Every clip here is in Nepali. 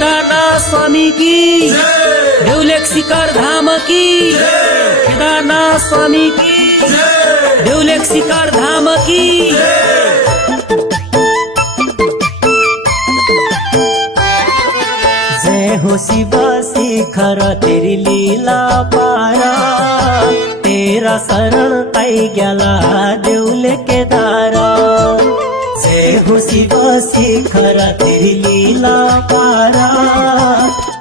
केदारनाथ स्वामी की, देवलेख शिखर धाम की, केदारनाथ स्वामी की, देवलेख शिखर धाम की। जय हो शिवा शिखर तेरी लीला पारा, तेरा शरण आई गेला देवले केदारा। जय हो शिवा शिखर तेरी लीला पारा,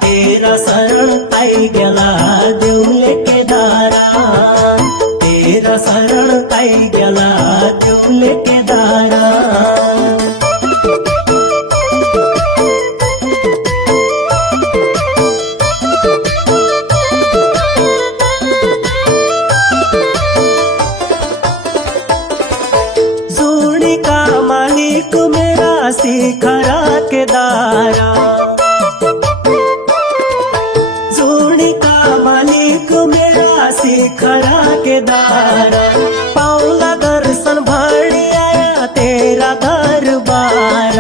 तेरा शरण आई गेला देवले केदारा, तेरा शरण आई गेला देवले केदारा। शिखरा केदारा, जोड़ी का मालिक मेरा शिखरा केदारा। पाऊला दर्शन भाड़ी आया तेरा दरबार,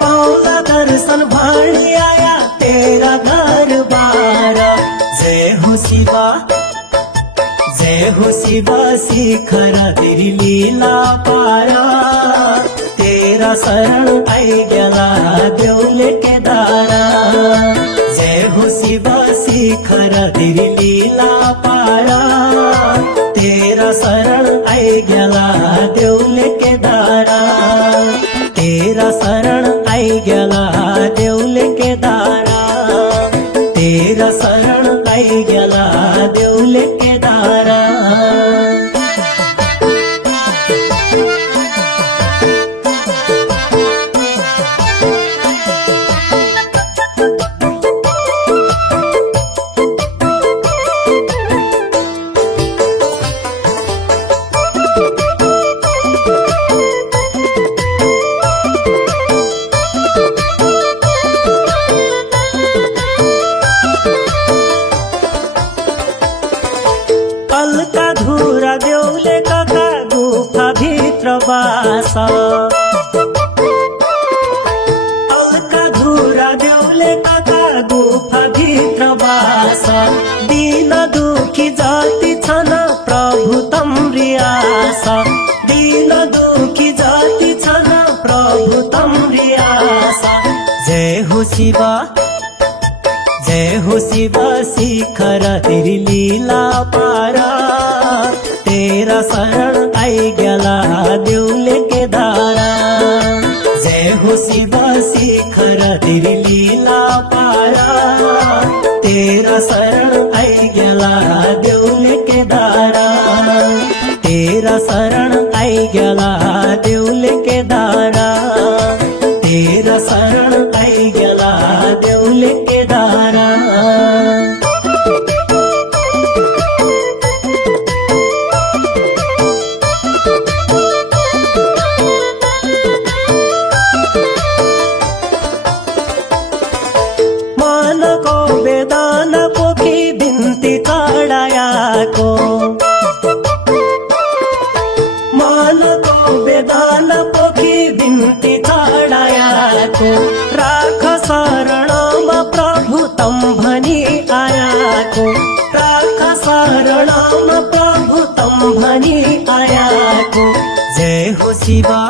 पाऊला दर्शन भाड़ी आया तेरा दरबार। जय हो शिवा, जय हो शिवा शिखरा तेरी लीला पारा, तेरा शरण आई गेला देवले केदारा। जय हो शिवा शिखरा तेरी लीला पारा, तेरा शरण आई गेला देवले केदारा, तेरा शरण आई गेला देवले केदारा, तेरा शरण आई गेला देवले केदारा। अलका धूरा देवले काका गुफा भीतर बासा, अलका धूरा देवले काका गुफा भीतर बासा। दीन दुखी जाती छन प्रभु तम्री आशा, दीन दुखी जाती छन प्रभु तम्री आशा। जय हो शिवा, जय हो शिवा शिखरा तेरी लीला पारा, तेरा शरण आई गेला देवले केदारा। जय हो शिवा शिखरा तेरी लीला पारा, तेरा शरण आई गेला देवले केदारा, तेरा शरण आई गेला देवले केदारा, तेरा शरण आई गेला देवले केदारा। मान को वेदान पोखी बिनती चढ़ाया को, मान को वेदान पोखी बिनती चढ़ाया को। राख शरण प्रभु तम भनी आया को, राख शरण प्रभु तम भनी आया को। जय हो शिवा,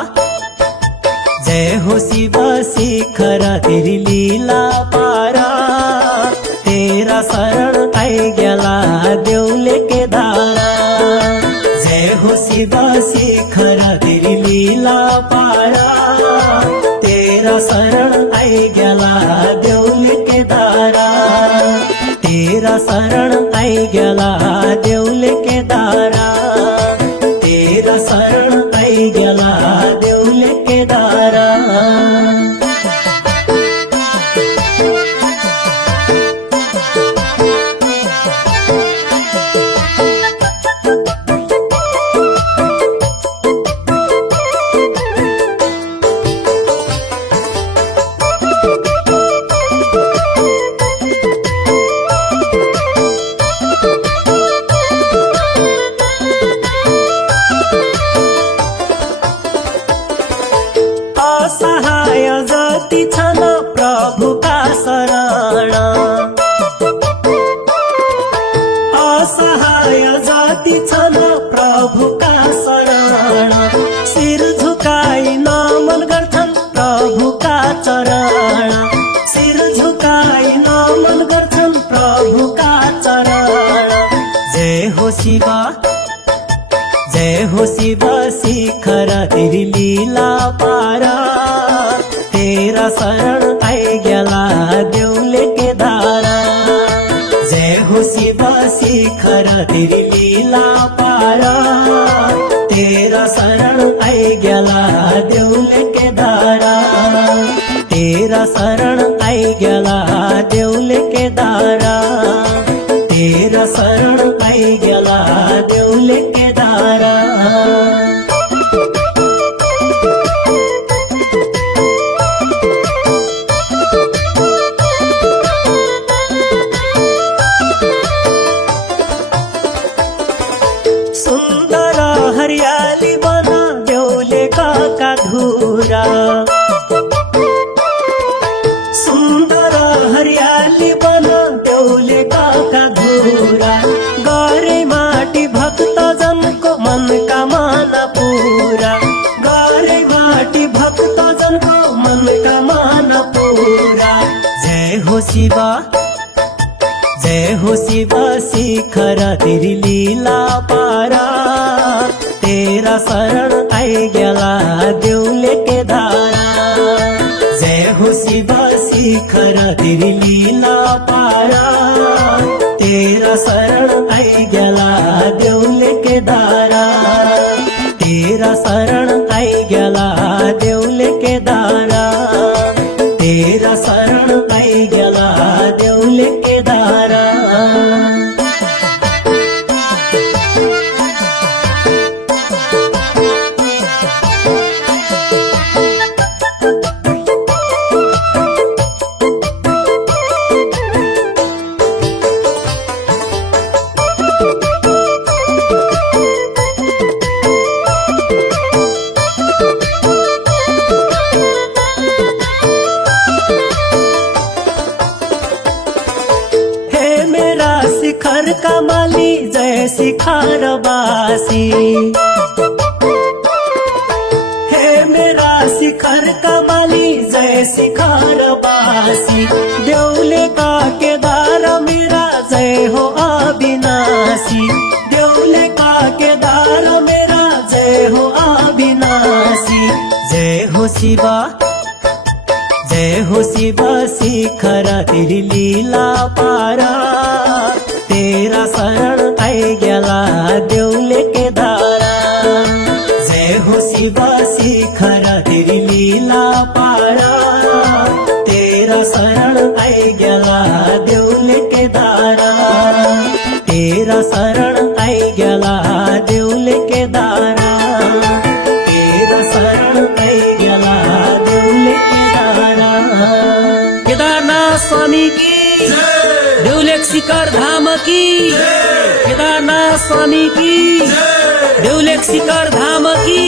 जय हो शिवा शिखरा तेरी लीला पारा, तेरा शरण आई गेला देवले केदारा। जय हो शिवा शिखरा तेरी लीला पारा, तेरा शरण आई गेला देवले केदारा, तेरा शरण आई गेला देवले केदारा, तेरा शरण आई गेला देवले केदारा। शिवा, जय हो शिवा शिखर तेरी लीला पारा, तेरा शरण आई गेला देवले के दारा। जय हो शिवा शिखर तेरी लीला पारा, तेरा शरण आई गेला देवले के दारा, तेरा शरण आई गेला देवले के दारा, तेरा शरण आई गेला देवले के दारा। सुंदर हरियाली बना देवले का धूरा, सुंदर हरियाली बना देवले का धूरा, गारे माटी भक्त जन को मन का माना पूरा, गारे माटी भक्त जन को मन का माना पूरा। जय हो शिवा, जय हो शिवा शिखर तेरी लीला पारा, तेरा शरण आई गेला देवले के दारा। जय हो शिवा शिखर तेरी लीला पारा, तेरा शरण आई गेला देवले के दारा, तेरा शरण आई गेला देवले के दारा, तेरा शरण आई गेला देवले के दारा। शिखर कमली जय शिखर बासी, हे मेरा शिखर कमली जय शिखर बासी, देवले का केदार मेरा जय हो अविनाशी, देवले का केदार मेरा जय हो अविनाशी। जय हो शिवा, जय हो शिवा शिखर तेरी लीला पारा, तेरा शरण आई गेला देवले के दारा। जय हो शिवा शिखर तेरी लीला पारा, तेरा शरण आई गेला देवले के दारा, तेरा शरण आई गेला देवले के दारा, तेरा शरण आई गेला देवले के दारा। केदारनाथ स्वामी की देवले शिखर धाम की, केदारनाथ स्वामी की देवले शिखर धाम की।